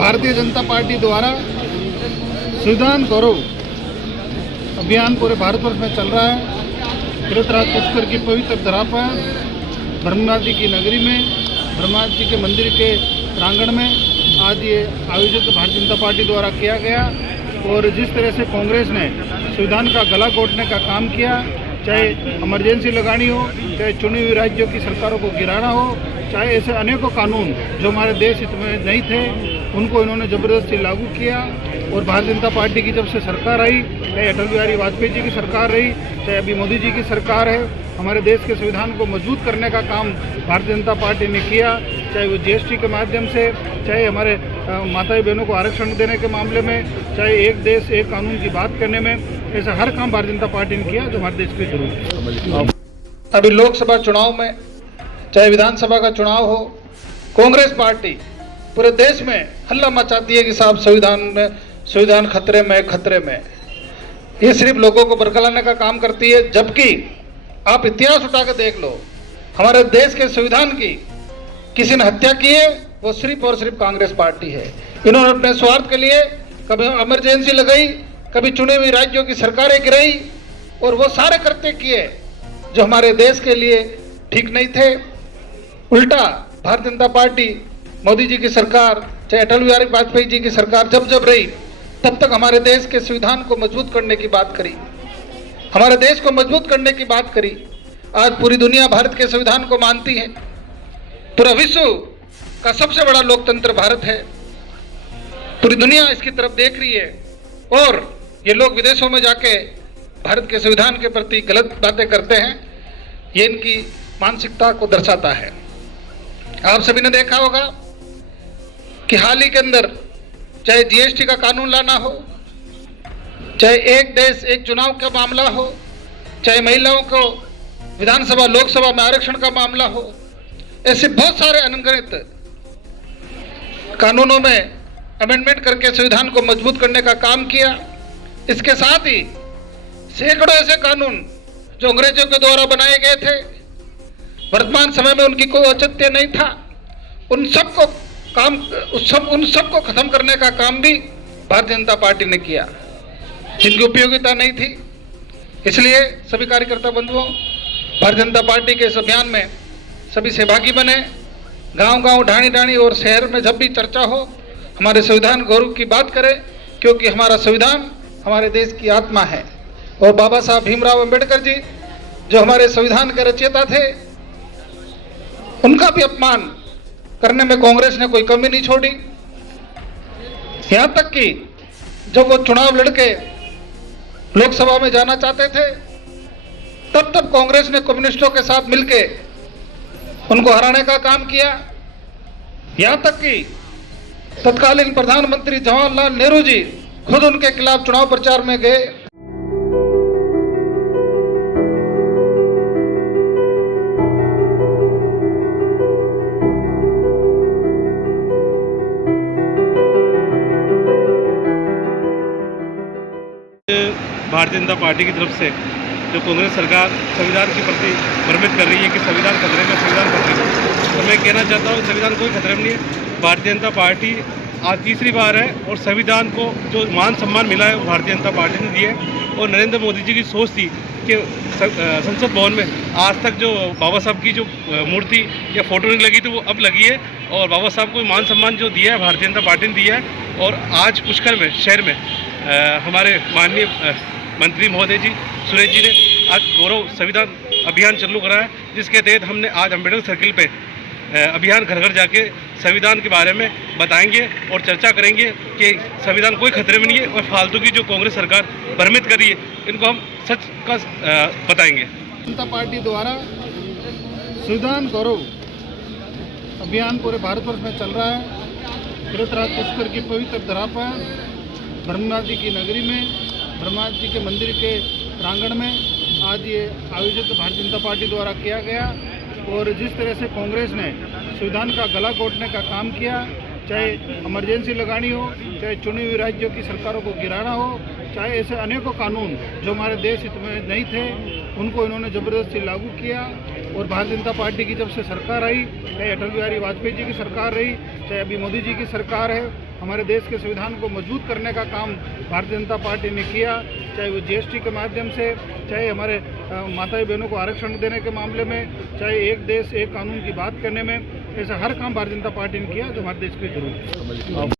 Bharatiya Janata party द्वारा संविधान गौरव अभियान पूरे भारतवर्ष में चल रहा है। तीर्थराज पुष्कर की पवित्र धरा पर ब्रह्मनाथ जी की नगरी में, ब्रह्मनाथ जी के मंदिर के प्रांगण में आज ये आयोजित भारतीय जनता पार्टी द्वारा किया गया। और जिस तरह से कांग्रेस ने संविधान का गला घोटने का काम किया, चाहे इमरजेंसी लगानी हो, चाहे चुनी हुई राज्यों की सरकारों को गिराना हो, चाहे ऐसे अनेकों कानून जो हमारे देश हित में नहीं थे उनको इन्होंने ज़बरदस्ती लागू किया। और भारतीय जनता पार्टी की जब से सरकार आई, चाहे अटल बिहारी वाजपेयी जी की सरकार रही, चाहे अभी मोदी जी की सरकार है, हमारे देश के संविधान को मजबूत करने का काम भारतीय जनता पार्टी ने किया। चाहे वो जीएसटी के माध्यम से, चाहे हमारे माताएं बहनों को आरक्षण देने के मामले में, चाहे एक देश एक कानून की बात करने में, ऐसा हर काम भारतीय जनता पार्टी ने किया जो हमारे देश के जरूरी है। अभी लोकसभा चुनाव में, चाहे विधानसभा का चुनाव हो, कांग्रेस पार्टी पूरे देश में हल्ला मचाती है कि साहब संविधान खतरे में, खतरे में। ये सिर्फ लोगों को बरगलाने का काम करती है, जबकि आप इतिहास उठा कर देख लो, हमारे देश के संविधान की किसी ने हत्या की है वो सिर्फ और सिर्फ कांग्रेस पार्टी है। इन्होंने अपने स्वार्थ के लिए कभी इमरजेंसी लगाई, कभी चुने हुए राज्यों की सरकारें गिराई, और वो सारे कृत्य किए जो हमारे देश के लिए ठीक नहीं थे। उल्टा भारतीय जनता पार्टी, मोदी जी की सरकार, चाहे अटल बिहारी वाजपेयी जी की सरकार जब जब रही, तब तक हमारे देश के संविधान को मजबूत करने की बात करी, हमारे देश को मजबूत करने की बात करी। आज पूरी दुनिया भारत के संविधान को मानती है। पूरा विश्व का सबसे बड़ा लोकतंत्र भारत है। पूरी दुनिया इसकी तरफ देख रही है, और ये लोग विदेशों में जाके भारत के संविधान के प्रति गलत बातें करते हैं। ये इनकी मानसिकता को दर्शाता है। आप सभी ने देखा होगा कि हाल ही के अंदर चाहे जीएसटी का कानून लाना हो, चाहे एक देश एक चुनाव का मामला हो, चाहे महिलाओं को विधानसभा लोकसभा में आरक्षण का मामला हो, ऐसे बहुत सारे अनगिनत कानूनों में अमेंडमेंट करके संविधान को मजबूत करने का काम किया। इसके साथ ही सैकड़ों ऐसे कानून जो अंग्रेजों के द्वारा बनाए गए थे, वर्तमान समय में उनकी कोई औचित्य नहीं था, उन सबको खत्म करने का काम भी भारतीय जनता पार्टी ने किया, जिनकी उपयोगिता नहीं थी। इसलिए सभी कार्यकर्ता बंधुओं, भारतीय जनता पार्टी के इस अभियान में सभी सहभागी बने। गांव-गांव, ढाणी-ढाणी और शहर में जब भी चर्चा हो, हमारे संविधान गौरव की बात करें, क्योंकि हमारा संविधान हमारे देश की आत्मा है। और बाबा साहब भीमराव अंबेडकर जी जो हमारे संविधान के रचयिता थे, उनका भी अपमान करने में कांग्रेस ने कोई कमी नहीं छोड़ी। यहां तक कि जब वो चुनाव लड़के लोकसभा में जाना चाहते थे, तब कांग्रेस ने कम्युनिस्टों के साथ मिलके उनको हराने का काम किया। यहां तक कि तत्कालीन प्रधानमंत्री जवाहरलाल नेहरू जी खुद उनके खिलाफ चुनाव प्रचार में गए। भारतीय जनता पार्टी की तरफ से जो कांग्रेस सरकार संविधान के प्रति भ्रमित कर रही है कि संविधान खतरे में, संविधान खतरे में, तो मैं कहना चाहता हूँ संविधान कोई खतरे में नहीं है। भारतीय जनता पार्टी आज तीसरी बार है, और संविधान को जो मान सम्मान मिला है वो भारतीय जनता पार्टी ने दिया है। और नरेंद्र मोदी जी की सोच थी कि संसद भवन में आज तक जो बाबा साहब की जो मूर्ति या फोटो नहीं लगी थी वो अब लगी है, और बाबा साहब को मान सम्मान जो दिया है भारतीय जनता पार्टी ने दिया है। और आज पुष्कर में, शहर में हमारे माननीय मंत्री महोदय जी, सुरेश जी ने आज गौरव संविधान अभियान चालू करा है, जिसके तहत हमने आज अम्बेडकर सर्किल पे अभियान घर घर जाके संविधान के बारे में बताएंगे और चर्चा करेंगे कि संविधान कोई खतरे में नहीं है, और फालतू की जो कांग्रेस सरकार भ्रमित कर रही है इनको हम सच का बताएंगे। जनता पार्टी द्वारा संविधान गौरव अभियान पूरे भारतवर्ष में चल रहा है। तीर्थराज पुष्कर की पवित्र धरा पर ब्रह्मनाथ जी की नगरी में, ब्रह्मनाथ जी के मंदिर के प्रांगण में आज ये आयोजित भारतीय जनता पार्टी द्वारा किया गया। और जिस तरह से कांग्रेस ने संविधान का गला घोटने का काम किया, चाहे इमरजेंसी लगानी हो, चाहे चुनी हुई राज्यों की सरकारों को गिराना हो, चाहे ऐसे अनेकों कानून जो हमारे देश हित में नहीं थे उनको इन्होंने ज़बरदस्ती लागू किया। और भारतीय जनता पार्टी की जब से सरकार आई, चाहे अटल बिहारी वाजपेयी जी की सरकार रही, चाहे अभी मोदी जी की सरकार है, हमारे देश के संविधान को मजबूत करने का काम भारतीय जनता पार्टी ने किया, चाहे वो जीएसटी के माध्यम से, चाहे हमारे माताएं बहनों को आरक्षण देने के मामले में, चाहे एक देश एक कानून की बात करने में, ऐसा हर काम भारतीय जनता पार्टी ने किया जो हमारे देश के लिए जरूरी है।